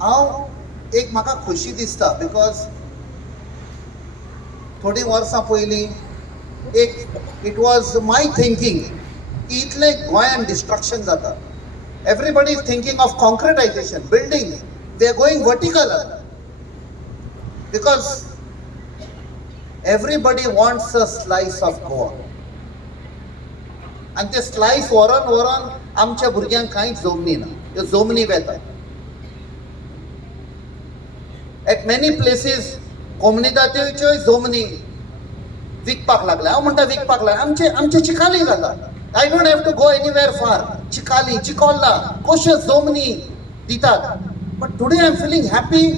हांव एक म्हाका खोशी दिसता बिकॉज थोडी वर्सां पयलीं इट वॉज माय थिंकींग की इतलें गोंयान डिस्ट्रक्शन जाता. Everybody is thinking of concretization, building, they are going vertical because everybody wants a slice of Goa. आनी ते स्लायस व्हरोन व्हरोन आमच्या भुरग्यांक कांयच जमनी ना, त्यो जमनी वेता. एट मेनी प्लेसीस कोमुनिदात्योच्योय जमनी विकपाक लागल्या. हांव म्हणटा विकपाक लागल्या, आमचे चिकाली जाता. I don't have to go anywhere far. चिकाली, चिकोल्ला, कश्यो जमनी दितात. But today I am feeling happy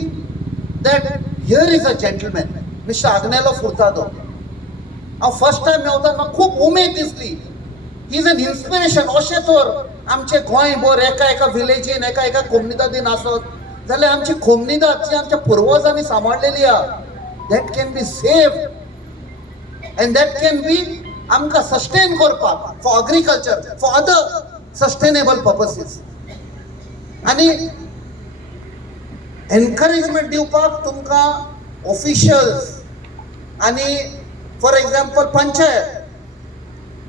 that here is a gentleman, mister Agnelo Furtado. हांव फर्स्ट टायम मेवता, म्हाका खूब उमेद दिसली. He is an inspiration. अशें तर आमचे गोंयभर एका विलेजीन एका कोमुनिदादीन आसत जाल्यार आमची कोमुनिदाद जी आमच्या पुर्वजांनी सांबाळलेली आहा, that can be saved and that can be आमकां सस्टेन करपाक for agriculture, for other sustainable purposes. आनी एनकरेजमेंट दिवपाक तुमकां ऑफिशियल्स आनी for example panchayat,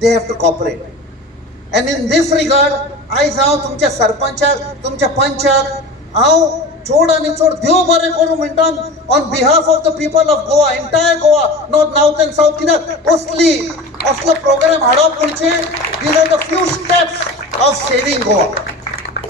they have to cooperate. And in this regard, आयज हांव तुमच्या सरपंचाक, तुमच्या पंचाक हांव चड आनी चड देव बरें करूं म्हणटा on behalf of the people of Goa, entire Goa, north नाउथ एंड साउथ. कित्याक असलो प्रोग्राम हाडप म्हणजे these are the few steps of saving Goa.